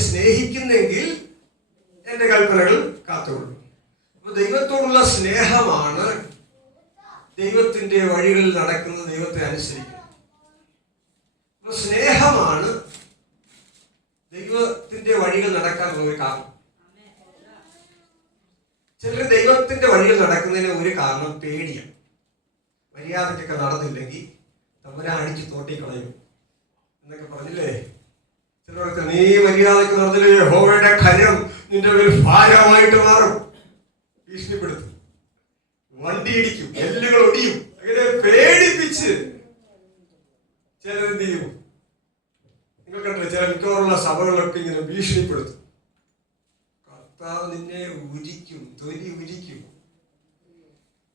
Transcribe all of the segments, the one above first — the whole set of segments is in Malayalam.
സ്നേഹിക്കുന്നെങ്കിൽ എന്റെ കൽപ്പനകൾ കാത്തുകൊള്ളു. അപ്പൊ ദൈവത്തോടുള്ള സ്നേഹമാണ് ദൈവത്തിന്റെ വഴികളിൽ നടക്കുന്നത് ദൈവത്തെ അനുസരിക്കുന്നത്. അപ്പൊ സ്നേഹമാണ് ദൈവത്തിന്റെ വഴികൾ നടക്കാൻ ഒരു കാരണം. ചിലർ ദൈവത്തിന്റെ വഴികൾ നടക്കുന്നതിന് ഒരു കാരണം പേടിയാണ്. മര്യാദക്കൊക്കെ നടന്നില്ലെങ്കിൽ തമ്പുരാൻ അടിച്ച് തോട്ടി കളയും എന്നൊക്കെ പറഞ്ഞില്ലേ? ചിലർക്ക് നീ മര്യാദയ്ക്ക് നടന്നില്ലേ? യഹോവയുടെ കരം നിന്റെ ഒരു ഭാരമായിട്ട് മാറും. ഭീഷണിപ്പെടുത്തും. വണ്ടി ഇടിക്കും എല്ലുകൾ ഒടിയും അങ്ങനെ പേടിപ്പിച്ച് ചിലരെന്ത് ചെയ്യും? നിങ്ങൾ കണ്ടില്ലേ ചില മിക്കവാറുള്ള സഭകളൊക്കെ ഇങ്ങനെ ഭീഷണിപ്പെടുത്തും. കർത്താവ് നിന്നെ ഉരിക്കും തൊലി ഉരിക്കും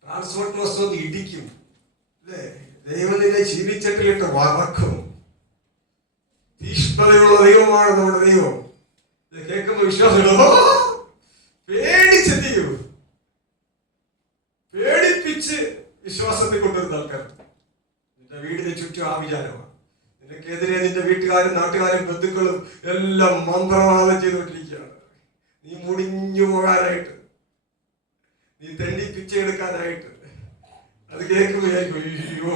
ട്രാൻസ്പോർട്ട് ബസ് ഒന്ന് ഇടിക്കും അല്ലേ? ദൈവം നിന്നെ ജീവിച്ചട്ടിലിട്ട് വറക്കും തീഷ്ണതയുള്ള ദൈവമാണ് നമ്മുടെ ദൈവം. ഇത് കേൾക്കുമ്പോൾ വിശ്വാസം ഇടുമ്പോ പേടിച്ചെന്ത് ചെയ്യും പേടിപ്പിച്ച് വിശ്വാസത്തെ കൊണ്ടുവരുന്ന ആൾക്കാർ. നിന്റെ വീടിന് ചുറ്റും ആ വിചാരമാണ്. നിനക്കെതിരെ നിന്റെ വീട്ടുകാരും നാട്ടുകാരും ബന്ധുക്കളും എല്ലാം മന്ത്രവാദം ചെയ്തുകൊണ്ടിരിക്കുകയാണ്. നീ മുടിഞ്ഞു പോകാനായിട്ട്. നീ തെണ്ടി പിച്ചെടുക്കാനായിട്ട് അത് കേൾക്കുമ്പോഴായിരിക്കും അയ്യോ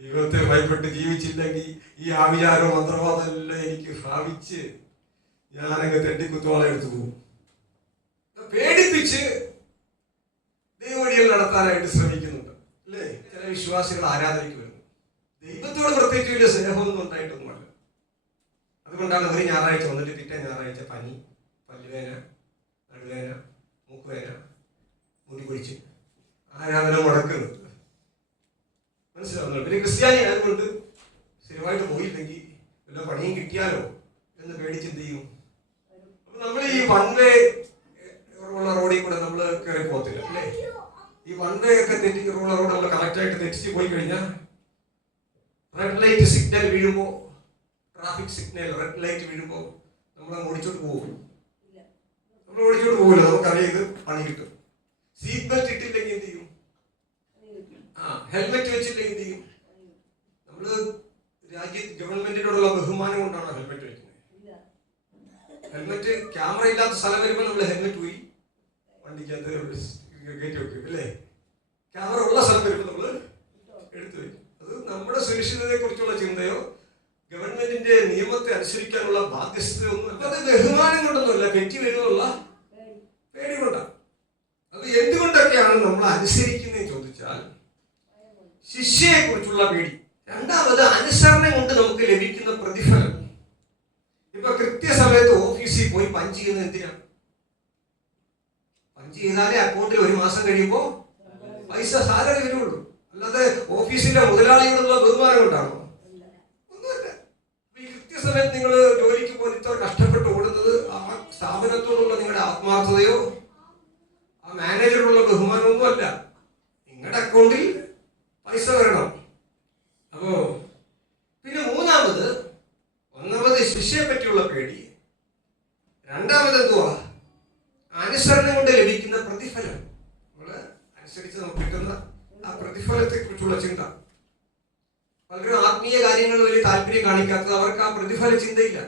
ദൈവത്തെ ഭയപ്പെട്ട് ജീവിച്ചില്ലെങ്കിൽ ഈ ആവിചാരോ മന്ത്രവാദമെല്ലാം എനിക്ക് ഭാവിച്ച് ഞാനങ്ങ് തെണ്ടിക്കുത്തോളം എടുത്തു പോകും. പേടിപ്പിച്ച് ദൈവവഴികൾ നടത്താനായിട്ട് ശ്രമിക്കുന്നുണ്ട്. അല്ലേ? ചില വിശ്വാസികൾ ആരാധനയ്ക്ക് വരുന്നു. ദൈവത്തോട് പ്രത്യേകിച്ച് വലിയ സ്നേഹമൊന്നും ഉണ്ടായിട്ടൊന്നുമല്ല. അതുകൊണ്ടാണ് ഒരു ഞായറാഴ്ച വന്നിട്ട് പിറ്റേ ഞായറാഴ്ച പനി പല്ലുവേന നടുവേന മൂക്കുവേന മുടി കുഴിച്ച് ആരാധന മുടക്കുന്നത് മനസ്സിലാവുന്നുണ്ട്? പിന്നെ ക്രിസ്ത്യാനി ആയതുകൊണ്ട് സ്ഥിരമായിട്ട് പോയില്ലെങ്കിൽ വല്ല പണിയും കിട്ടിയാലോ എന്ന് പേടിച്ച് എന്ത് ചെയ്യും? അപ്പൊ നമ്മൾ ഈ വൺ വേ ഉള്ള റോഡിൽ കൂടെ നമ്മൾ കയറി പോകത്തില്ല അല്ലേ? ഈ വൺ വേ ഒക്കെ തെറ്റി ഉള്ള റോഡ് നമ്മൾ കറക്റ്റായിട്ട് തെറ്റിച്ച് പോയി കഴിഞ്ഞാൽ റെഡ് ലൈറ്റ് സിഗ്നൽ വീഴുമ്പോൾ ട്രാഫിക് സിഗ്നൽ റെഡ് ലൈറ്റ് വീഴുമ്പോൾ നമ്മൾ ഓടിച്ചോട്ട് പോകും നമ്മൾ ഓടിച്ചോട്ട് പോകില്ല നമുക്കറിയാം ഇത് പണി കിട്ടും. സീറ്റ് ബെൽറ്റ് ഇട്ടില്ലെങ്കിൽ എന്ത് ചെയ്യും? ഹെൽമെറ്റ് വെച്ചിട്ട് എന്ത് ചെയ്യും? നമ്മൾ രാജ്യ ഗവൺമെന്റിനോടുള്ള ബഹുമാനം കൊണ്ടാണ് ഹെൽമെറ്റ് വെക്കുന്നത്? ഹെൽമെറ്റ് ക്യാമറ ഇല്ലാത്ത സ്ഥലം വരുമ്പോൾ നമ്മൾ ഹെൽമെറ്റ് പോയി. വണ്ടിക്കകത്ത് കയറ്റി വെക്കും അല്ലേ? ക്യാമറ ഉള്ള സ്ഥലം വരുമ്പോൾ നമ്മൾ എടുത്തു വെക്കും. അത് നമ്മുടെ സുരക്ഷിതതയെ കുറിച്ചുള്ള ചിന്തയോ ഗവൺമെന്റിന്റെ നിയമത്തെ അനുസരിക്കാനുള്ള ബാധ്യസ്ഥതയോ ഒന്നും അല്ല. അത് ബഹുമാനം കൊണ്ടൊന്നുമല്ല വെറ്റി വരുന്നുള്ള പേടി കൊണ്ടാണ് അത് എന്തുകൊണ്ടൊക്കെയാണ് നമ്മൾ അനുസരിക്കുന്നതെന്ന് ചോദിച്ചാൽ ശിഷ്യയെ കുറിച്ചുള്ള പേടി രണ്ടാമത് അനുസരണം കൊണ്ട് നമുക്ക് ലഭിക്കുന്ന പ്രതിഫലം ഇപ്പൊ കൃത്യസമയത്ത് ഓഫീസിൽ പോയി പഞ്ച് ചെയ്യുന്നത് എന്തിനാ പഞ്ച് ചെയ്താലേ അക്കൗണ്ടിൽ ഒരു മാസം കഴിയുമ്പോ പൈസ സാലറി വരുള്ളൂ അല്ലാതെ ഓഫീസിലെ മുതലാളിയോടുള്ള ബഹുമാനം കൊണ്ടാണോ ഒന്നുമല്ല അപ്പൊ ഈ കൃത്യസമയത്ത് നിങ്ങൾ ജോലിക്ക് പോയി ഇത്ര കഷ്ടപ്പെട്ട് ഓടുന്നത് ആ സ്ഥാപനത്തോടുള്ള നിങ്ങളുടെ ആത്മാർത്ഥതയോ ആ മാനേജറിനുള്ള ബഹുമാനമൊന്നും അല്ല നിങ്ങളുടെ അക്കൗണ്ടിൽ പൈസ വരണം അപ്പോ പിന്നെ മൂന്നാമത് ഒന്നാമത് ശിഷ്യയെ പറ്റിയുള്ള പേടി രണ്ടാമത് എന്തുവാ അനുസരണം കൊണ്ട് ലഭിക്കുന്ന പ്രതിഫലം നമ്മൾ അനുസരിച്ച് നമുക്ക് കിട്ടുന്ന ആ പ്രതിഫലത്തെ കുറിച്ചുള്ള ചിന്ത പലരും ആത്മീയ കാര്യങ്ങളിൽ വലിയ താല്പര്യം കാണിക്കാത്തത് അവർക്ക് ആ പ്രതിഫല ചിന്തയില്ല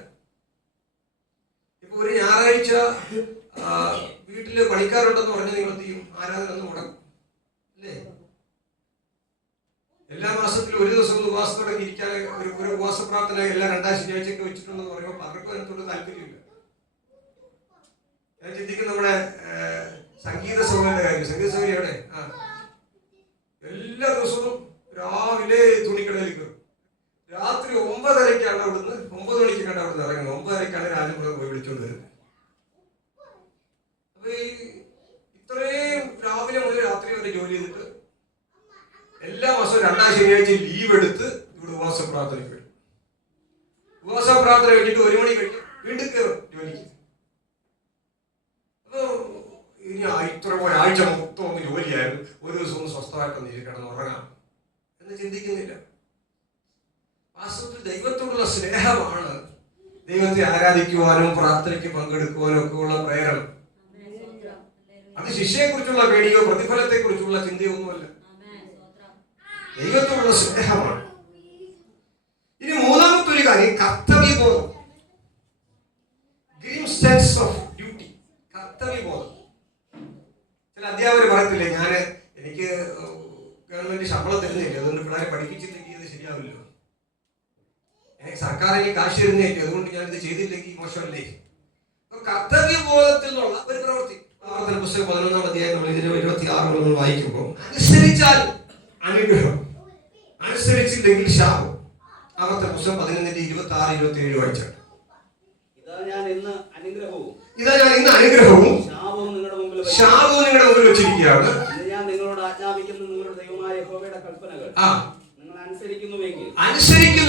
ഇപ്പൊ ഒരു ഞായറാഴ്ച ആ, വീട്ടിൽ പണിക്കാരുണ്ടെന്ന് പറഞ്ഞ് നിങ്ങൾ എന്ത് ചെയ്യും ആരാധന ഒന്ന് മുടങ്ങും അല്ലേ എല്ലാ മാസത്തിലും ഒരു ദിവസം ഒന്ന് ഉപവാസത്തോടെ ഇരിക്കാൻ ഒരു ഒരു ഉപവാസ പ്രാർത്ഥന എല്ലാ രണ്ടാം ശനിയാഴ്ചയൊക്കെ വെച്ചിട്ടുണ്ടെന്ന് പറയുമ്പോൾ പലർക്കും അതിനോട് താല്പര്യമില്ല ഞാൻ ചിന്തിക്കും നമ്മുടെ ആ, സംഗീത സൗകര്യന്റെ കാര്യം സംഗീത സൗകര്യം എവിടെ ആ എല്ലാ ദിവസവും രാവിലെ തുണിക്കടയിൽ കയറും രാത്രി ഒമ്പതരയ്ക്കാണ് അവിടുന്ന് ഒമ്പത് മണിക്കാണ് അവിടുന്ന് ഇറങ്ങുന്നത് ഒമ്പതരയ്ക്കാണ് രാജപുരം പോയി വിളിച്ചുകൊണ്ട് വരുന്നത് അപ്പൊ ഈ ഇത്രയും രാവിലെ മുതൽ രാത്രി വരെ ജോലി ചെയ്തിട്ട് എല്ലാ മാസവും രണ്ടാം ശനിയാഴ്ച ലീവ് എടുത്ത് ഇവിടെ ഉപവാസ പ്രാർത്ഥനയ്ക്ക് വരും ഉപവാസ പ്രാർത്ഥന കഴിഞ്ഞിട്ട് ഒരു മണി കഴിഞ്ഞ് വീണ്ടും കയറും ജോലിക്ക് അപ്പൊ ഇനി ആ ഇത്ര ഒരാഴ്ച മൊത്തം ഒന്ന് ജോലിയായിരുന്നു ഒരു ദിവസം ഒന്ന് സ്വസ്ഥമായിട്ടൊന്ന് ഇരിക്കണം ഉറങ്ങാം എന്ന് ചിന്തിക്കുന്നില്ല വാസ്തവത്തിൽ ദൈവത്തോടുള്ള സ്നേഹമാണ് ദൈവത്തെ ആരാധിക്കുവാനും പ്രാർത്ഥനയ്ക്ക് പങ്കെടുക്കുവാനും ഒക്കെ ഉള്ള പ്രേരണ അത് ശിഷ്യയെ കുറിച്ചുള്ള പേടിയോ പ്രതിഫലത്തെ കുറിച്ചുള്ള ചിന്തയോ ഒന്നുമല്ല ദൈവത്തോടുള്ള സ്നേഹമാണ്. ഇനി മൂന്നാമത്തെ ഒരു കാര്യം കർത്തവ്യബോധം. സെൻസ് ഓഫ് ഡ്യൂട്ടി കർത്തവ്യബോധം. ചില അധ്യാപകർ പറയത്തില്ലേ ഞാൻ എനിക്ക് ഗവൺമെന്റ് ശമ്പളം തരുന്നില്ല അതുകൊണ്ട് പിള്ളേരെ പഠിപ്പിച്ചില്ലെങ്കിൽ ശരിയാവില്ല. ശരിയാവില്ലല്ലോ എനിക്ക് സർക്കാർ എനിക്ക് കാശ് തരുന്നേക്കും അതുകൊണ്ട് ഞാൻ ഇത് ചെയ്തില്ലെങ്കിൽ മോശമല്ലേ? കർത്തവ്യ കർത്തവ്യബോധത്തിൽ നിന്നുള്ള ഒരു പ്രവൃത്തി. പ്രവർത്തന പുസ്തകം പതിനൊന്നാം അധ്യായം നമ്മൾ ഇതിന് ഇരുപത്തി ആറ് നമ്മൾ വായിക്കുമ്പോൾ അനുസരിച്ചാൽ അനുഗ്രഹം. അനുസരിച്ചില്ലെങ്കിൽ ശാപം. അവർത്തെ പുസ്തകം പതിനൊന്നിന്റെ ഇരുപത്തി ആറ് ഇരുപത്തി ഏഴ് വായിച്ചാണ് ഇതാ ഞാൻ ഇന്ന് അനുഗ്രഹവും. ശാപവും നിങ്ങളുടെ മുമ്പിൽ വെച്ചിരിക്കുകയാണ്. ഞാൻ നിങ്ങളോട് ആജ്ഞാപിക്കുന്ന നിങ്ങളുടെ ദൈവമായ കൽപ്പനകൾ. നിങ്ങൾ അനുസരിക്കുന്നുവെങ്കിൽ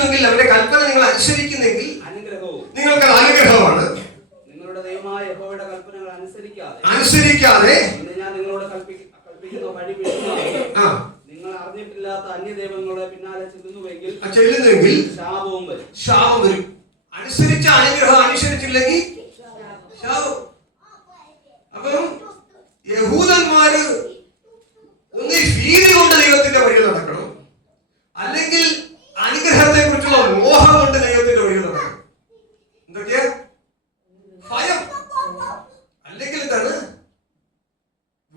അനുസരിക്കുന്നെങ്കിൽ അവന്റെ കൽപ്പന നിങ്ങൾ അനുസരിക്കുന്നെങ്കിൽ അനുഗ്രഹവും. നിങ്ങൾക്ക് അത് അനുഗ്രഹമാണ്. നിങ്ങളുടെ ദൈവമായ യഹോവയുടെ കൽപ്പനകൾ അനുസരിക്കാതെ അനുസരിക്കാതെ ഞാൻ നിങ്ങളോട് കൽപ്പിക്ക- കൽപ്പിക്കുന്ന വഴി നിങ്ങൾ അറിഞ്ഞിട്ടില്ലാത്ത അന്യദൈവങ്ങളുടെ പിന്നാലെ ചെല്ലുന്നുവെങ്കിൽ ആ ചെല്ലുന്നെങ്കിൽ ശാപവും വരും. ശാപം വരും. അനുസരിച്ച അനുഗ്രഹം അനുസരിച്ചില്ലെങ്കിൽ ശാപം. അപ്പം യഹൂദന്മാര് ഒന്ന് ഭീതി കൊണ്ട് ദൈവത്തിന്റെ വഴി നടക്കണം അല്ലെങ്കിൽ അനുഗ്രഹത്തെ കുറിച്ചുള്ള മോഹം കൊണ്ട് ദൈവത്തിന്റെ വഴി നടക്കണം എന്തൊക്കെയാ ഭയം അല്ലെങ്കിൽ എന്താണ്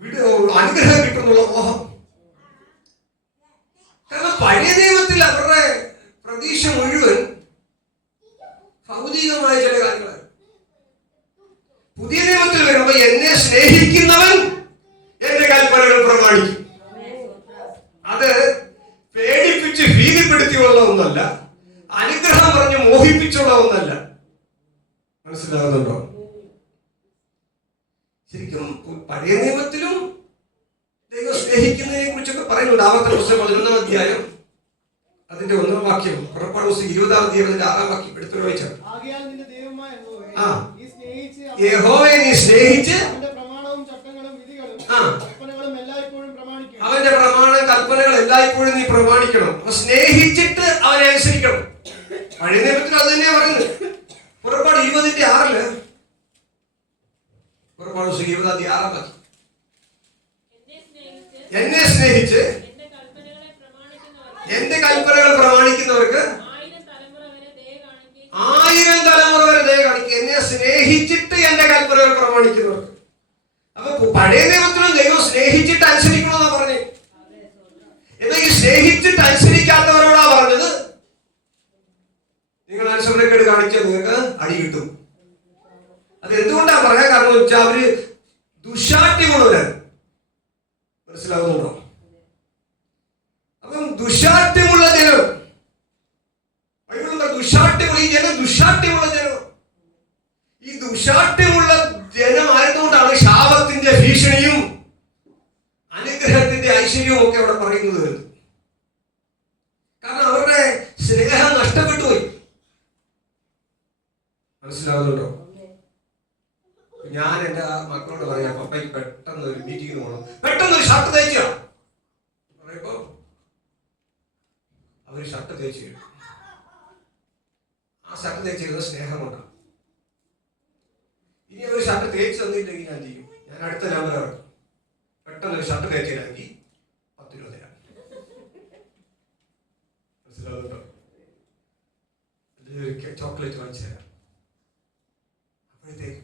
വിട് അനുഗ്രഹം കിട്ടുന്നുള്ള മോഹം കാരണം പഴയ നിയമത്തിൽ അവരുടെ പ്രതീക്ഷ മുഴുവൻ ഭൗതികമായ ചില കാര്യങ്ങളാണ് പുതിയ നിയമത്തിൽ വരുമ്പോ എന്നെ സ്നേഹിക്കുന്നവൻ എന്റെ കൽപ്പനകൾ പ്രമാണിക്കും അത് പേടിപ്പിച്ച് ഭീതിപ്പെടുത്തിയുള്ള ഒന്നല്ല അനുഗ്രഹം പറഞ്ഞ് മോഹിപ്പിച്ചുള്ള ഒന്നല്ല മനസ്സിലാകുന്നുണ്ടോ ശരിക്കും പഴയ നിയമത്തിലും ദൈവം സ്നേഹിക്കുന്നതിനെ കുറിച്ചൊക്കെ പറയുന്നുണ്ട്. ആവർത്തന പുസ്തകം പതിനൊന്നാം അധ്യായം അതിന്റെ ഒന്നാം വാക്യം പുറപ്പാട് പുസ്തകം ഇരുപതാം അധ്യായം അതിന്റെ ആറാം വാക്യം എടുത്തു ആ. നീ സ്നേഹിച്ച് നീ അവന്റെ പ്രമാണം കൽപ്പനകൾ എല്ലായ്പ്പോഴും നീ പ്രമാണിക്കണം. അപ്പൊ സ്നേഹിച്ചിട്ട് അവനെ അനുസരിക്കണം. പഴയ നിയമത്തിൽ അത് തന്നെയാ പറയുന്നത്. പുറപ്പാട് ഇരുപതിന്റെ ആറിൽ പുസ്തകം ഇരുപതാം തീയതി ആറാം എന്നെ സ്നേഹിച്ച് എന്നെ എന്റെ കൽപ്പനകൾ പ്രമാണിക്കുന്നവർക്ക് ആയിരം തലമുറ വരെ ദയ കാണിക്കും എന്നെ സ്നേഹിച്ചിട്ട് എന്റെ കൽപ്പനകൾ പ്രമാണിക്കുന്നവർക്ക്. അപ്പൊ പഴയ നിയമത്തിലും ദൈവം സ്നേഹിച്ചിട്ട് അനുസരിക്കണമെന്നാ പറഞ്ഞേ. എന്നാൽ ഈ സ്നേഹിച്ചിട്ട് അനുസരിക്കാത്തവരോടാ പറഞ്ഞത്? നിങ്ങൾ അനുസരണക്കേട് കാണിച്ചാൽ നിങ്ങൾക്ക് അടി കിട്ടും. അത് എന്തുകൊണ്ടാണ് പറയാൻ കാരണം വെച്ചാൽ അവർ ദുശാഠ്യമുള്ളവരാണ്. മനസ്സിലാകുന്നുണ്ടോ അപ്പം ദുശാഠ്യമുള്ള ജനം. ബൈബിളിൽ ദുശാഠ്യമുള്ള? ഈ ജനം ദുശാഠ്യമുള്ള ജനം. ഈ ദുശാഠ്യമുള്ള ജനമായതുകൊണ്ടാണ് ശാപത്തിന്റെ ഭീഷണിയും അനുഗ്രഹത്തിന്റെ ഐശ്വര്യവും ഒക്കെ അവിടെ പറയുന്നത് കാരണം അവരുടെ സ്നേഹം നഷ്ടപ്പെട്ടു പോയി. മനസ്സിലാവുന്നുണ്ടോ? ഞാൻ എന്റെ മക്കളോട് പറയാം പപ്പയ്ക്ക് പെട്ടെന്ന് ഒരു മീറ്റിംഗിന് പോകണം പെട്ടെന്ന് ഒരു ഷർട്ട് തയ്ക്കുക പറയുമ്പോ അവർ ഷർട്ട് തയ്ച്ചു ആ ഷർട്ട് തയ്ച്ചിരുന്ന സ്നേഹം ഇനി ഒരു ഷർട്ട് തേച്ച് തന്നില്ലെങ്കിൽ ഞാൻ ചെയ്യും ഞാൻ അടുത്ത നമ്പർ ഇറക്കും പെട്ടെന്ന് ഒരു ഷർട്ട് തേച്ചിലാക്കി പത്ത് രൂപ തരാം മനസ്സിലാവുന്നുണ്ടോ ചോക്ലേറ്റ് വാങ്ങിച്ചു തരാം അപ്പോഴത്തേക്കും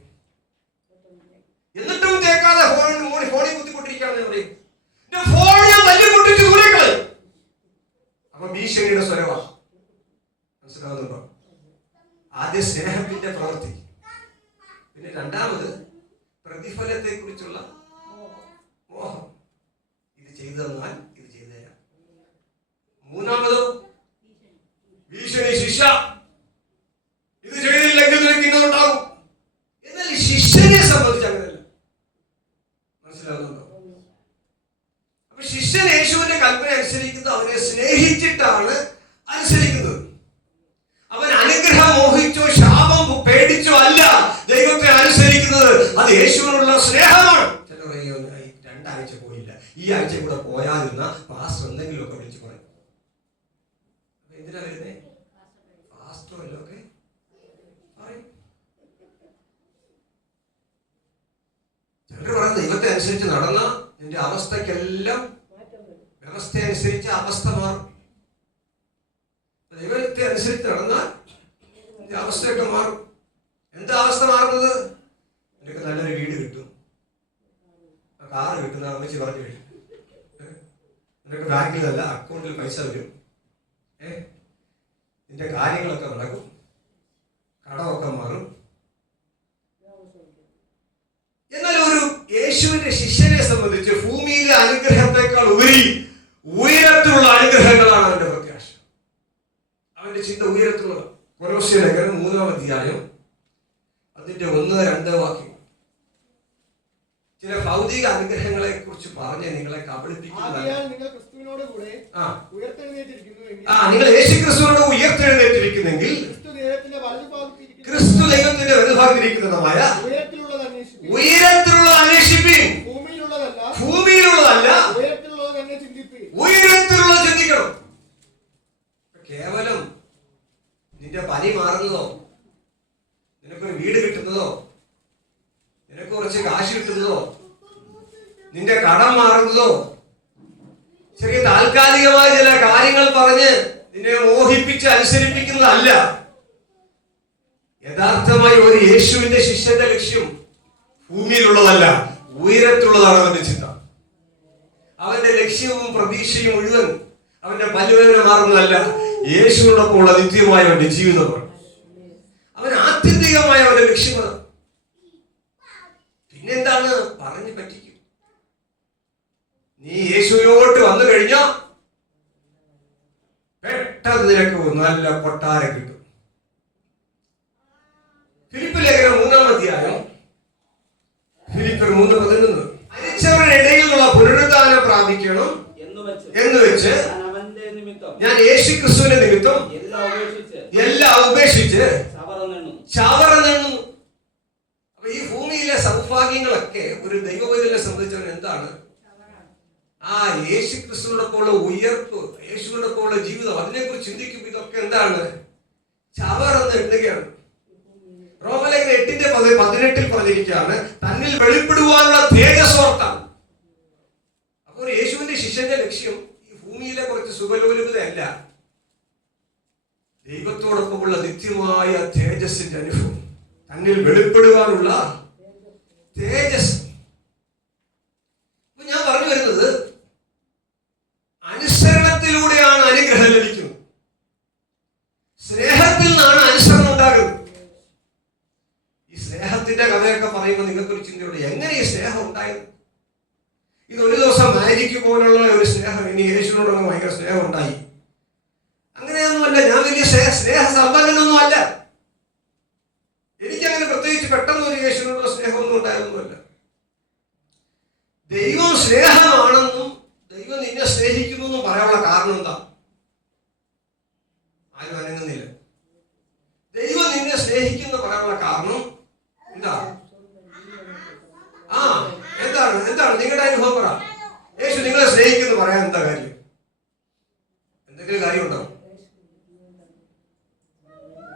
എന്നിട്ടും തേക്കാതെ ഫോൺ മോണി ഫോണിൽ കുത്തിക്കൊണ്ടിരിക്കുകയാണെന്ന് പറയും "എന്റെ ഫോൺ ഞാൻ തല്ലി പൊട്ടിച്ച് ദൂരെ കളയും ഭീഷണിയുടെ സ്വരവാ മനസ്സിലാവുന്നുണ്ടോ? ആദ്യ സ്നേഹത്തിന്റെ പ്രവൃത്തി. പിന്നെ രണ്ടാമത് പ്രതിഫലത്തെ കുറിച്ചുള്ള മോഹം. ഇത് ചെയ്തു തന്നാൽ ഇത് ചെയ്തു തരാം. മൂന്നാമത് ഭീഷണി ശിക്ഷ. ഇത് ചെയ്തില്ലെങ്കിൽ നിനക്ക് ഇന്നുണ്ടാവും എന്നാൽ ശിഷ്യനെ സംബന്ധിച്ച് അങ്ങനെയല്ല മനസ്സിലാകുന്നുണ്ടോ അപ്പൊ ശിഷ്യൻ യേശുവിന്റെ കൽപ്പന അനുസരിക്കുന്നത് അവനെ സ്നേഹിച്ചിട്ടാണ് അനുസരിക്കുന്നത്. അവൻ അനുഗ്രഹം മോഹിച്ചോ ശാപം പേടിച്ചോ അല്ല. ദൈവത്തെ അനുസരിക്കുന്നത് അത് യേശുവിനുള്ള സ്നേഹമാണ്. രണ്ടാഴ്ച പോയില്ല. ഈ ആഴ്ച കൂടെ പോയാതിരുന്ന പാസ്റ്റർ എന്തെങ്കിലുമൊക്കെ വിളിച്ചു പറയും. പറയുന്നത് ദൈവത്തെ അനുസരിച്ച് നടന്ന നിന്റെ അവസ്ഥക്കെല്ലാം വ്യവസ്ഥ അനുസരിച്ച് അവസ്ഥ മാറും. ദൈവത്തെ അനുസരിച്ച് നടന്നാൽ എന്റെ അവസ്ഥയൊക്കെ മാറും. എന്താ അവസ്ഥ മാറുന്നത്? എനിക്ക് നല്ലൊരു വീട് കിട്ടും. കാറ് കിട്ടുന്ന അമ്മച്ചി പറഞ്ഞു കഴിഞ്ഞു നിനക്ക് ബാങ്കിൽ നല്ല അക്കൗണ്ടിൽ പൈസ വരും. ഏ? നിന്റെ കാര്യങ്ങളൊക്കെ നടക്കും. കടമൊക്കെ മാറും എന്നാൽ ഒരു യേശുവിന്റെ ശിഷ്യനെ സംബന്ധിച്ച് ഭൂമിയിലെ അനുഗ്രഹത്തെക്കാൾ ഉപരി ഉയരത്തിലുള്ള അനുഗ്രഹങ്ങളാണ് അവന്റെ പ്രത്യാശ അവന്റെ ചിന്ത ഉയരത്തിലുള്ളത് കൊലോസ്യ ലേഖനം മൂന്നാം അധ്യായം അതിന്റെ ഒന്ന് രണ്ട് വാക്യം ചില ഭൗതിക അനുഗ്രഹങ്ങളെ കുറിച്ച് പറഞ്ഞ് നിങ്ങളെ കബളിപ്പിക്കുന്നതല്ല ആകയാൽ നിങ്ങൾ ക്രിസ്തുവിനോട് കൂടെ ആ ഉയർത്തെഴുന്നേറ്റിരിക്കുന്നു എങ്കിൽ ആ നിങ്ങൾ യേശു ക്രിസ്തുവിനോട് ഉയർത്തെഴുന്നേറ്റിരിക്കുന്നെങ്കിൽ ക്രിസ്തു ദൈവത്തിന്റെ വലതുഭാഗത്തിരിക്കുന്നു ക്രിസ്തു ദൈവത്തിന്റെ വലുതാതിരിക്കുന്നതുമായ ഉയരത്തിലുള്ളത് അന്വേഷിക്കും ഉയരത്തിലുള്ള അന്വേഷിപ്പിൻ ഭൂമിയിലുള്ളതല്ല ഭൂമിയിലുള്ളതല്ല ഉയരത്തിലുള്ളത് തന്നെ ചിന്തിപ്പീൻ ഉയരത്തിലുള്ള ചിന്തിക്കണം കേവലം നിന്റെ പനി മാറുന്നതോ നിനക്കൊരു വീട് കിട്ടുന്നതോ നിനക്ക് കുറച്ച് കാശ് കിട്ടുന്നതോ നിന്റെ കടം മാറുന്നതോ ചെറിയ താൽക്കാലികമായ ചില കാര്യങ്ങൾ പറഞ്ഞ് നിന്നെ മോഹിപ്പിച്ച് അനുസരിപ്പിക്കുന്നതല്ല. യഥാർത്ഥമായി ഒരു യേശുവിന്റെ ശിഷ്യന്റെ ലക്ഷ്യം ഭൂമിയിലുള്ളതല്ല ഉയരത്തുള്ളതാണ് അവന്റെ ചിന്ത. അവന്റെ ലക്ഷ്യവും പ്രതീക്ഷയും മുഴുവൻ അവന്റെ പല്ലുവേദന മാറുന്നതല്ല യേശുവിനോടൊപ്പമുള്ള നിത്യമായ അവന്റെ ജീവിതമാണ് അവൻ ആത്യന്തികമായ അവന്റെ ലക്ഷ്യമാണ് പിന്നെന്താണ് പറഞ്ഞു പറ്റിക്കും. നീ യേശുവിനോട്ട് വന്നു കഴിഞ്ഞാ പെട്ടെന്ന് നിനക്ക് നല്ല കൊട്ടാരം കിട്ടും. ഫിലിപ്പ് ലേഖനം മൂന്നാം അധ്യായം ഫിലിപ്പർ മൂന്ന് പതിനൊന്ന്. മരിച്ചവരുടെ ഇടയിൽ നിന്നുള്ള പുനരുദ്ധാനം പ്രാപിക്കണം എന്ന് വെച്ച് ഞാൻ യേശു ക്രിസ്തുവിന്റെ നിമിത്തം എല്ലാം ഉപേക്ഷിച്ച്. ചവറന്നു അപ്പൊ ഈ ഭൂമിയിലെ സൗഭാഗ്യങ്ങളൊക്കെ ഒരു ദൈവവൈദ്യനെ സംബന്ധിച്ചവൻ എന്താണ്? ആ യേശു ക്രിസ്തുവിനോടൊപ്പമുള്ള ഉയർപ്പ് യേശുവിനോടൊപ്പമുള്ള ജീവിതം അതിനെക്കുറിച്ച് ചിന്തിക്കുമ്പോൾ ഇതൊക്കെ എന്താണ്? ചവറന്ന് എണ്ണുകയാണ് റോമലേഖന എട്ടിന്റെ പതി- പതിനെട്ടിൽ പറഞ്ഞിരിക്കുകയാണ് തന്നിൽ വെളിപ്പെടുവാനുള്ള തേജസ്സോർത്താണ് ஜனிப்பு தன்னில் வெளிப்படுவாருள்ளா എനിക്കങ്ങനെ പ്രത്യേകിച്ച് പെട്ടെന്ന് ഒരു യേശുവിനോടുള്ള സ്നേഹമൊന്നും ഉണ്ടായിരുന്നല്ല ദൈവം സ്നേഹമാണെന്നും ദൈവം നിന്നെ സ്നേഹിക്കുന്നു എന്നും പറയാനുള്ള കാരണം എന്താ ആരും അനങ്ങുന്നില്ല ദൈവം നിന്നെ സ്നേഹിക്കുന്നു പറയാനുള്ള കാരണം എന്താ ആ എന്താണ് എന്താണ് നിങ്ങളുടെ അനുഭവം പറ യേശു നിങ്ങളെ സ്നേഹിക്കുന്നു പറയാൻ എന്താ കാര്യം എന്തെങ്കിലും കാര്യമുണ്ടോ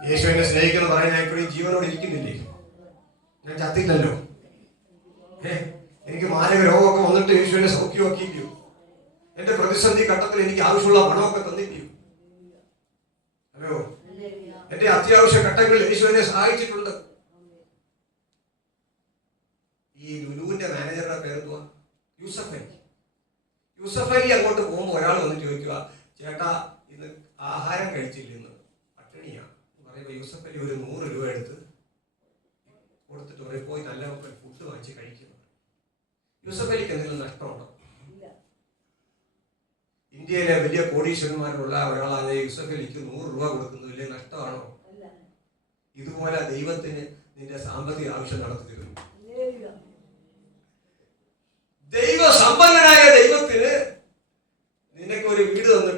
യേശു എന്നെ സ്നേഹിക്കുന്നു പറയാൻ ഞാൻ ഇപ്പോഴും ജീവനോട് ഇരിക്കുന്നില്ലേ ഞാൻ ചത്തില്ലല്ലോ ഏ എനിക്ക് മാരക രോഗമൊക്കെ വന്നിട്ട് യേശു എന്നെ സൗഖ്യമാക്കിയില്ലയോ എന്റെ പ്രതിസന്ധി ഘട്ടത്തിൽ എനിക്ക് ആവശ്യമുള്ള പണമൊക്കെ തന്നില്ലയോ ഹലോ എന്റെ അത്യാവശ്യ ഘട്ടങ്ങളിൽ യേശു എന്നെ സഹായിച്ചിട്ടുണ്ട്.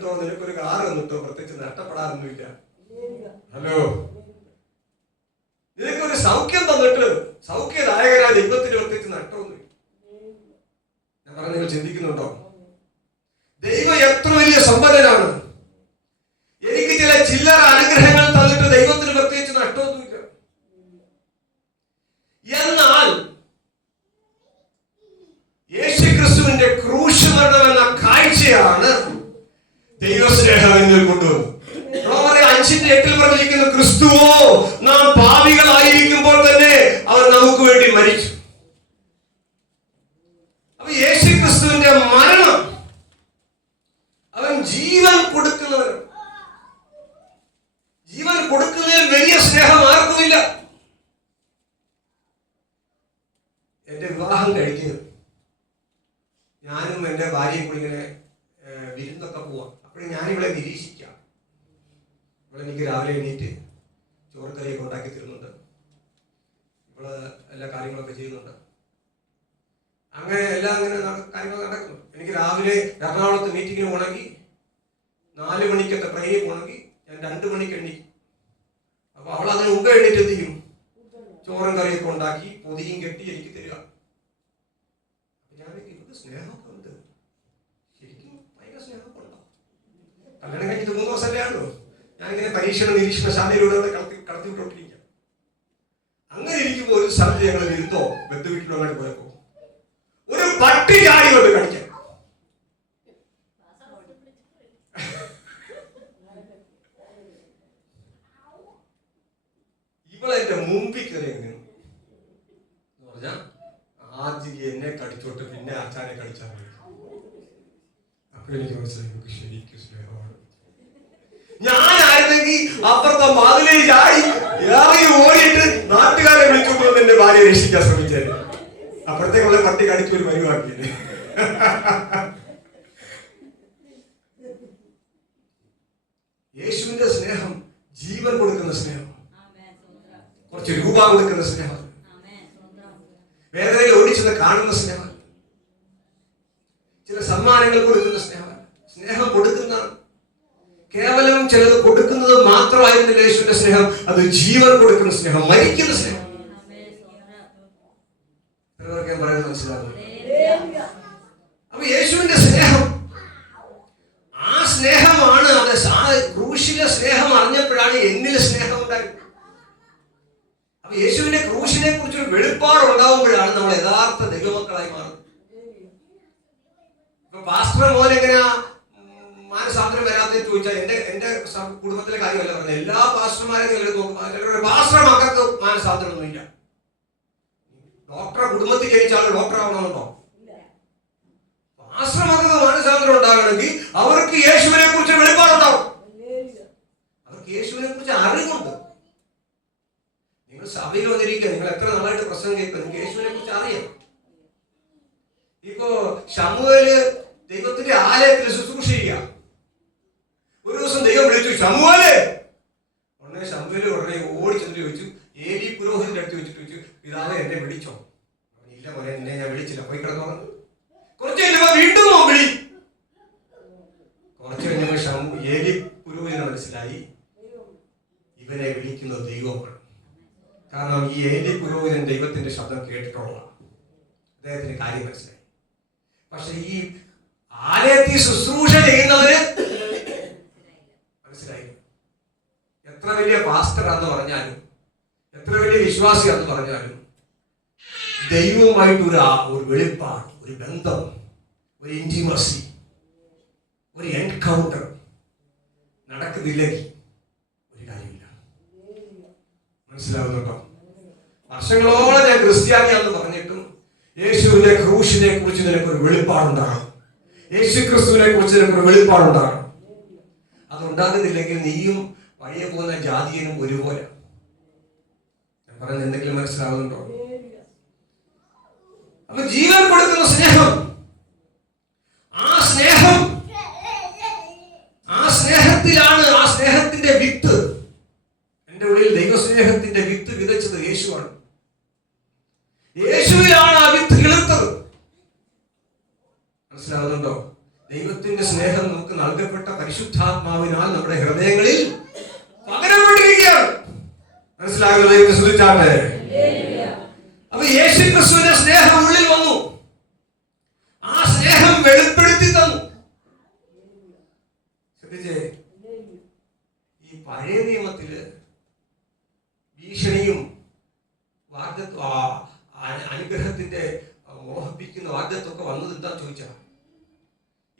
വീട് തന്നിട്ടോ നിനക്കൊരു കാറ് തന്നിട്ടോ പ്രത്യേകിച്ച് നഷ്ടപ്പെടാറൊന്നുമില്ല. ഹലോ. നിനക്കൊരു സൗഖ്യം തന്നിട്ട് സൗഖ്യദായകരായ ദൈവത്തിന് പ്രത്യേകിച്ച് നഷ്ടമൊന്നുമില്ല. ഞാൻ പറഞ്ഞ നിങ്ങൾ ചിന്തിക്കുന്നുണ്ടോ? ദൈവം എത്ര വലിയ സമ്പന്നനാണ്. എനിക്ക് ചില ചില്ലറ അനുഗ്രഹങ്ങൾ തന്നിട്ട് ദൈവത്തിന് പ്രത്യേകിച്ച് നഷ്ടമൊന്നുമില്ല. എന്നാൽ യേശുക്രിസ്തുവിന്റെ ക്രൂശ് മരണം എന്ന കാഴ്ചയാണ് ദൈവസ്നേഹം അഞ്ചിന്റെ എട്ടിൽ പറഞ്ഞിരിക്കുന്നു ക്രിസ്തുവോ നാം പാപികളായിരിക്കുമ്പോൾ തന്നെ അവൻ നമുക്ക് വേണ്ടി മരിച്ചു ഇവിടെ എനിക്ക് രാവിലെ എണീറ്റ് ചോറും കറിയൊക്കെ ഉണ്ടാക്കി തരുന്നുണ്ട് ഇവൾ എല്ലാ കാര്യങ്ങളൊക്കെ ചെയ്യുന്നുണ്ട് അങ്ങനെ എല്ലാം അങ്ങനെ നട- കാര്യങ്ങൾ നടക്കുന്നു എനിക്ക് രാവിലെ എറണാകുളത്ത് മീറ്റിങ്ങിന് പോകണമെങ്കിൽ നാല് മണിക്കൊക്കെ ട്രെയിനിൽ പോകണമെങ്കിൽ ഞാൻ രണ്ട് മണിക്ക് എണീക്കും അപ്പൊ അവൾ അതിന് മുമ്പ് എണീറ്റ് എന്ത് ചെയ്യും ചോറും കറിയൊക്കെ ഉണ്ടാക്കി പൊതിയും കെട്ടി എനിക്ക് തരിക. ഞാൻ ഇവർക്ക് സ്നേഹമൊക്കെ ഉണ്ട്. ശരിക്കും ഭയങ്കര സ്നേഹമൊക്കെ ഉണ്ടാവും കല്യാണം കഴിഞ്ഞിട്ട് മൂന്ന് ദിവസമല്ലേ ഉള്ളൂ ഞാനിങ്ങനെ പരീക്ഷണ നിരീക്ഷണ ശാലയിലൂടെ കടത്തി കടത്തി വിട്ടോണ്ടിരിക്കാം അങ്ങനെ ഇരിക്കുമ്പോൾ ഒരു സ്ഥലത്ത് ഞങ്ങൾ വിരുന്നോ ബന്ധുവീട്ടിലോ അങ്ങനെ പോയപ്പോ ഒരു പട്ടി ചാടി കൊണ്ട് കടിക്കാം ഇവളെന്റെ മുമ്പിൽ കയറി നിന്നു എന്ന് പറഞ്ഞാ ആദ്യം എന്നെ കടിച്ചോട്ട് പിന്നെ അച്ഛനെ കടിച്ചാൽ മതി അപ്പൊ എനിക്ക് മനസ്സിലായി ശരിക്കും സ്നേഹമാണ്. ഞാനായിരുന്നെങ്കിൽ അപ്പുറത്തെ മാതിലേ ചാടി ഇറങ്ങി ഓടിയിട്ട് നാട്ടുകാരെ വിളിച്ചുകൊണ്ട് വന്ന് എന്റെ ഭാര്യയെ രക്ഷിക്കാൻ ശ്രമിച്ചേ അപ്പുറത്തേക്കുള്ള പട്ടി കടിച്ചു ഒരു പരിവാക്കിയത് യേശുവിന്റെ സ്നേഹം ജീവൻ കൊടുക്കുന്ന സ്നേഹം. കുറച്ച് രൂപ കൊടുക്കുന്ന സ്നേഹം. വേദനയിൽ ഓടിച്ചെന്ന് കാണുന്ന സ്നേഹം. ചില സമ്മാനങ്ങൾ കൊടുക്കുന്ന സ്നേഹം. സ്നേഹം കൊടുക്കുന്ന കേവലം ചിലത് കൊടുക്കുന്നത് മാത്രമായിരുന്നില്ല യേശുവിന്റെ സ്നേഹം അത് ജീവൻ കൊടുക്കുന്ന സ്നേഹം മരിക്കുന്ന സ്നേഹം. അപ്പൊ യേശുവിന്റെ സ്നേഹം ആ സ്നേഹമാണ് അത്. ക്രൂശിക സ്നേഹം അറിഞ്ഞപ്പോഴാണ് എന്നിൽ സ്നേഹം അപ്പൊ യേശുവിന്റെ ക്രൂശിനെ കുറിച്ചൊരു വെളിപ്പാട് ഉണ്ടാവുമ്പോഴാണ് നമ്മൾ യഥാർത്ഥ ദൈവമക്കളായി മാറുന്നത്. പാസ്റ്റർ എങ്ങനെയാ മാനസാന്തരം വരാത്ത ചോദിച്ചാൽ എന്റെ എന്റെ കുടുംബത്തിലെ കാര്യമല്ല പറഞ്ഞത്. എല്ലാ പാസ്റ്റർമാരെയും നോക്കും പാസ്റ്റർ മക്കൾക്ക് മാനസാന്തരം ഒന്നുമില്ല. ഡോക്ടറെ കുടുംബത്തിൽ ജയിച്ചാൽ ഡോക്ടർ ആവണമെന്നുണ്ടോ മക്കൾക്ക് മാനസാന്തരം ഉണ്ടാകണമെങ്കിൽ അവർക്ക് യേശുവിനെ കുറിച്ച് വെളിപ്പാടുണ്ടാവും. അവർക്ക് യേശുവിനെ കുറിച്ച് അറിവുണ്ട്. നിങ്ങൾ സഭയിൽ വന്നിരിക്കുക. നിങ്ങൾ എത്ര നാളായിട്ട് പ്രസംഗം കേൾക്കുക നിങ്ങൾക്ക് യേശുവിനെ കുറിച്ച് അറിയാം. ഇപ്പോ ഷമുവേൽ ദൈവത്തിന്റെ ആലയത്തിൽ ശുശ്രൂഷിക്കുക. ഒരു ദിവസം ദൈവം വിളിച്ചു ശമുവേൽ! ഉടനെ ശമുവേൽ ഉടനെ ഓടി ചെന്ന് ചോദിച്ചു ഏലി പുരോഹിതന്റെ അടുത്ത് വെച്ചിട്ട് ചോദിച്ചു പിതാവ് എന്നെ വിളിച്ചോ? ഇല്ല പോലെ എന്നെ ഞാൻ വിളിച്ചില്ല. പോയി കിടന്നു. കുറച്ച് കഴിഞ്ഞപ്പോ വീണ്ടും വിളി കുറച്ച് കഴിഞ്ഞപ്പോ ശമു ഏലി പുരോഹിതന് മനസ്സിലായി ഇവനെ വിളിക്കുന്നത് ദൈവമാണ് കാരണം ഈ ഏലി പുരോഹിതൻ ദൈവത്തിന്റെ ശബ്ദം കേട്ടിട്ടുള്ളതാണ്. അദ്ദേഹത്തിന് കാര്യം മനസ്സിലായി. പക്ഷെ ഈ ആലയത്തിൽ ശുശ്രൂഷ ചെയ്യുന്നവര് മനസ്സിലായി. എത്ര വലിയ പാസ്റ്റർ എന്ന് പറഞ്ഞാലും എത്ര വലിയ വിശ്വാസി എന്ന് പറഞ്ഞാലും ദൈവവുമായിട്ട് ഒരു ഒരു വെളിപ്പാട് ഒരു ബന്ധം ഒരു ഇന്റിമസി ഒരു എൻകൗണ്ടർ നടക്കുന്നില്ലെങ്കിൽ ഒരു കാര്യമില്ല. മനസ്സിലാവുന്നുണ്ടോ? വർഷങ്ങളോളം ഞാൻ ക്രിസ്ത്യാനിയാന്ന് പറഞ്ഞിട്ടും യേശുവിന്റെ ക്രൂശിനെ കുറിച്ച് നിനക്ക് ഒരു വെളിപ്പാടുണ്ടാകണം യേശു ക്രിസ്തുവിനെ കുറിച്ച് നിനക്ക് ഒരു വെളിപ്പാടുണ്ടാകണം അത് ഉണ്ടാകുന്നില്ലെങ്കിൽ നീയും പഴയ പോകുന്ന ജാതിയനും ഒരുപോലെ. ഞാൻ പറയുന്നത് എന്തെങ്കിലും മനസ്സിലാവുന്നുണ്ടോ അപ്പൊ ജീവൻ കൊടുക്കുന്ന സ്നേഹം ആ സ്നേഹം ആ സ്നേഹത്തിലാണ് ആ സ്നേഹത്തിന്റെ വിത്ത് എന്റെ ഉള്ളിൽ ദൈവസ്നേഹത്തിന്റെ വിത്ത് വിതച്ചത് യേശുവാണ് യേശുവിലാണ് ആ വിത്ത് കിളിർത്തത് മനസ്സിലാവുന്നുണ്ടോ ദൈവത്തിന്റെ സ്നേഹം നമുക്ക് നൽകപ്പെട്ട പരിശുദ്ധാത്മാവിനാൽ നമ്മുടെ ഹൃദയങ്ങളിൽ പകരപ്പെട്ടിരിക്കുകയാണ് മനസ്സിലാകുന്നത് ശ്രദ്ധിച്ചാട്ടെ? അപ്പൊ യേശു ക്രിസ്തുവിന്റെ സ്നേഹം ഉള്ളിൽ വന്നു. ആ സ്നേഹം വെളിപ്പെടുത്തി തന്നു. ശ്രദ്ധിച്ചേ? ഈ പഴയ നിയമത്തിൽ ഭീഷണിയും വാർദ്ധത്വ അനുഗ്രഹത്തിന്റെ മോഹിപ്പിക്കുന്ന വാർദ്ധത്വമൊക്കെ വന്നത് എന്താ ചോദിച്ചാ?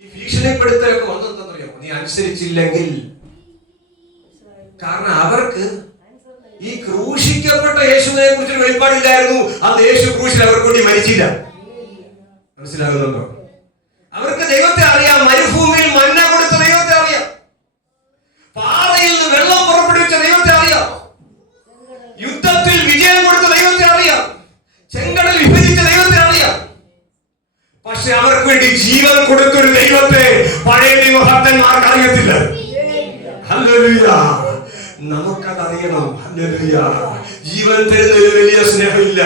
ഈ ഭീഷണിപ്പെടുത്തലൊക്കെ വന്നത് നീ അനുസരിച്ചില്ലെങ്കിൽ. കാരണം അവർക്ക് ഈ ക്രൂശിക്കപ്പെട്ട യേശുവിനെ കുറിച്ചൊരു വെളിപ്പാടില്ലായിരുന്നു. അന്ന് യേശു ക്രൂശിൽ അവർക്ക് വേണ്ടി മരിച്ചില്ല. മനസ്സിലാകുന്നുണ്ടോ? അവർക്ക് ദൈവത്തെ അറിയാം. മരുഭൂമിയിൽ മന്ന കൊടുത്ത ദൈവത്തെ അറിയാം. പാറയിൽ നിന്ന് വെള്ളം പുറപ്പെടുവിച്ച ദൈവത്തെ അറിയാം. യുദ്ധത്തിൽ വിജയം കൊടുത്ത ദൈവത്തെ അറിയാം. ചെങ്കടൽ വിഭജിച്ച ദൈവത്തെ അറിയാം. പക്ഷെ അവർക്ക് വേണ്ടി ജീവൻ കൊടുത്തൊരു ദൈവത്തെ പഴയ ദൈവഭക്തന്മാർക്ക് അറിയത്തില്ല. നമുക്കതറിയണം ഹല്ലേലൂയ. ജീവൻ ഒരു വലിയ സ്നേഹമില്ല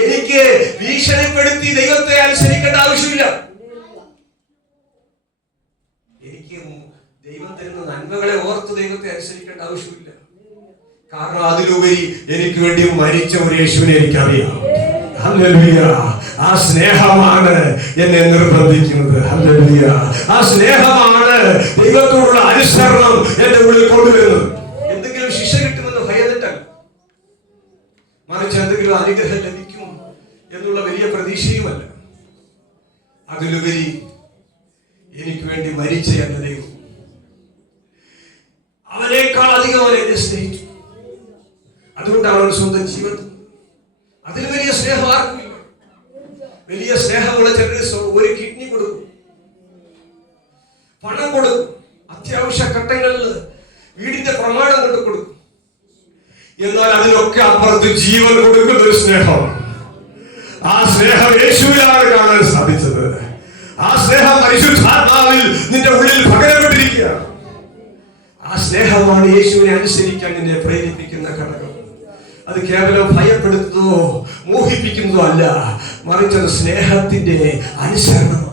എനിക്ക് ഭീഷണിപ്പെടുത്തി ദൈവത്തെ അനുസരിക്കേണ്ട ആവശ്യമില്ല എനിക്ക് ദൈവം തരുന്ന നന്മകളെ ഓർത്ത് ദൈവത്തെ അനുസരിക്കേണ്ട ആവശ്യമില്ല കാരണം അതിലുപരി എനിക്ക് വേണ്ടി മരിച്ച ഒരു യേശുവിനെ എനിക്കറിയാം. ആ സ്നേഹമാണ് എന്നെ നിർബന്ധിക്കുന്നത്. ആ സ്നേഹമാണ് ദൈവത്തോടുള്ള അനുസരണം എന്റെ ഉള്ളിൽ കൊണ്ടുവരുന്നത്. എന്തെങ്കിലും ശിക്ഷ കിട്ടുമെന്ന് ഭയന്നിട്ടല്ല മറിച്ച് എന്തെങ്കിലും അനുഗ്രഹം ലഭിക്കും എന്നുള്ള വലിയ പ്രതീക്ഷയുമല്ല. അതിലുപരി എനിക്ക് വേണ്ടി മരിച്ച എന്റെ ദൈവം അവനേക്കാൾ അധികം അവൻ എന്നെ സ്നേഹിച്ചു. അതുകൊണ്ടാണ് അവൻ സ്വന്തം വലിയ സ്നേഹം വലിയ സ്നേഹമുള്ള ചെറിയ ഒരു കിഡ്നി കൊടുക്കും. പണം കൊടുക്കും. അത്യാവശ്യ ഘട്ടങ്ങളിൽ വീടിന്റെ പ്രമാണം കൊണ്ട് കൊടുക്കും. എന്നാൽ അതിനൊക്കെ അപ്പുറത്ത് ജീവൻ കൊടുക്കുന്ന ഒരു സ്നേഹം. ആ സ്നേഹം യേശുവിലാണ് കാണാൻ സാധിച്ചത്. ആ സ്നേഹം പരിശുദ്ധാത്മാവിൽ നിന്റെ ഉള്ളിൽ പകരപ്പെട്ടിരിക്കുകയാണ് ആ സ്നേഹമാണ് യേശുവിനെ അനുസരിക്കാൻ നിന്നെ പ്രേരിപ്പിക്കുന്ന ഘടകം അത് കേവലം ഭയപ്പെടുത്തുന്നതോ മോഹിപ്പിക്കുന്നതോ അല്ല മറിച്ച് അത് സ്നേഹത്തിന്റെ അനുസരണമാണ്